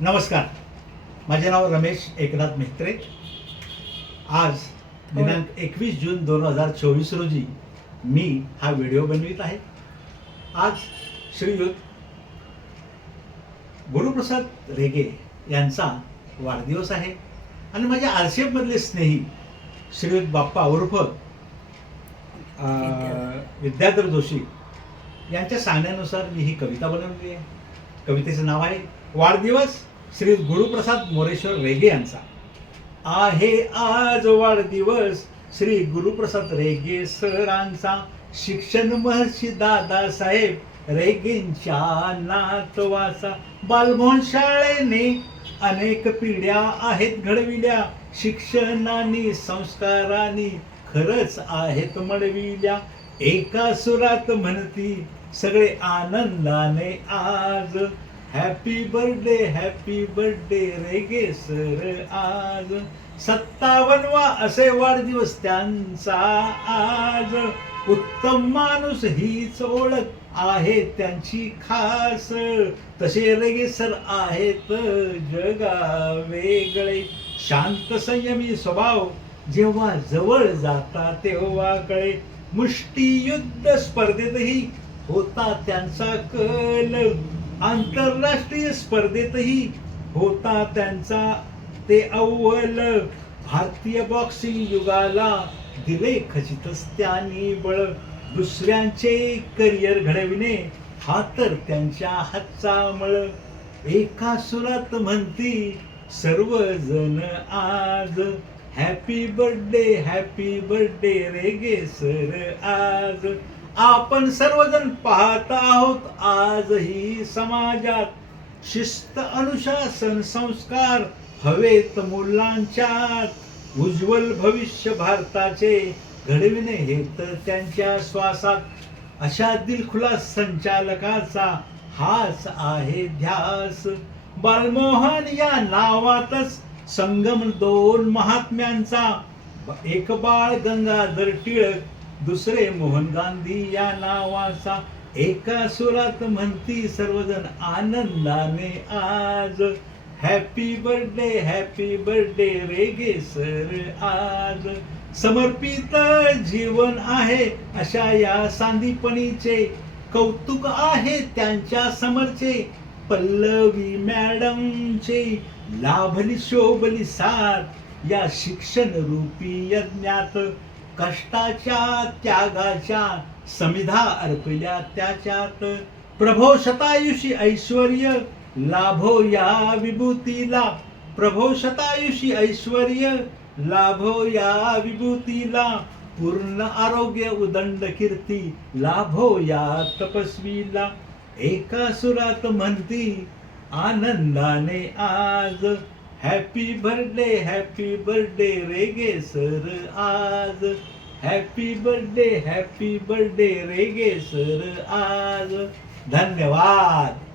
नमस्कार. माझे नाव रमेश एकनाथ मेहत्रे आज दिनांक एकवीस जून दोन हजार चोवीस रोजी मी हा व्हिडिओ बनवित आहे. आज श्रीयुत गुरुप्रसाद रेगे यांचा वाढदिवस आहे आणि माझ्या आरसीएफमधले स्नेही श्रीयुत बाप्पा उर्फ विद्याधर जोशी यांच्या सांगण्यानुसार मी ही कविता बनवली आहे. कवितेचं नाव आहे वाढदिवस श्री गुरुप्रसाद मोरेश्वर रेगे यांचा. आहे आज वाढदिवस श्री गुरुप्रसाद रेगे सरांचा. शिक्षण महर्षी दादासाहेब रेगेंच्या नातवाचा. बालमोहन शाळेने अनेक पिढ्या आहेत घडविल्या. शिक्षणाने संस्काराने खरंच आहेत मडविल्या. एका सुरात म्हणती सगळे आनंदाने आज happy birthday happy birthday Rege sir आज सत्तावनवा असे वाढदिवस त्यांचा आज. उत्तम माणूस हीच ओळख आहे त्यांची खास. तसे रेगे सर आहेत जगा वेगळे. शांत संयमी स्वभाव. जेव्हा जवळ जाता तेव्हा कळे. मुष्टियुद्ध स्पर्धेतही होता त्यांचा कल. आंतरराष्ट्रीय स्पर्धेतही होता त्यांचा ते अव्वल. भारतीय बॉक्सिंग युगाला दिले खचितच त्यांनी बळ. दुसऱ्यांचे करिअर घडविणे हा तर त्यांच्या हातचा मळ एका सुरात म्हणती सर्वजण आज. Happy birthday happy birthday Rege sir आज. आपण सर्वजण पाहत आहोत आजही समाजात शिस्त अनुशासन संस्कार हवेत मुलांच्या उज्ज्वल भविष्य भारताचे घडविणे हे तर त्यांच्या श्वासात. अशा दिलखुलास संचालकाचा हाच आहे ध्यास. बालमोहन या नावातच संगम दोन महात्म्यांचा. एक बाळ गंगाधर टिळक दुसरे मोहन गांधी या नावाचा. एका सुरात म्हणती सर्वजण आनंदाने आज. Happy birthday happy birthday Rege sir आज. समर्पित जीवन आहे अशा या सांदीपणीचे. कौतुक आहे त्यांच्या समरचे. पल्लवी मॅडमचे. लाभली शोभली साथ या शिक्षण रूपी यज्ञात. कष्टाच्या त्यागाच्या समिधा अर्पल्या त्याच्यात. प्रभो शतायुषी ऐश्वर लाभो या विभूतीला. प्रभो शतायुषी ऐश्वर लाभो या विभूतीला. पूर्ण आरोग्य उदंड कीर्ती लाभो या तपस्वीला. एका सुरात म्हणती आनंदाने आज. Happy birthday happy birthday Rege sir आज. Happy birthday happy birthday Rege sir आज. धन्यवाद.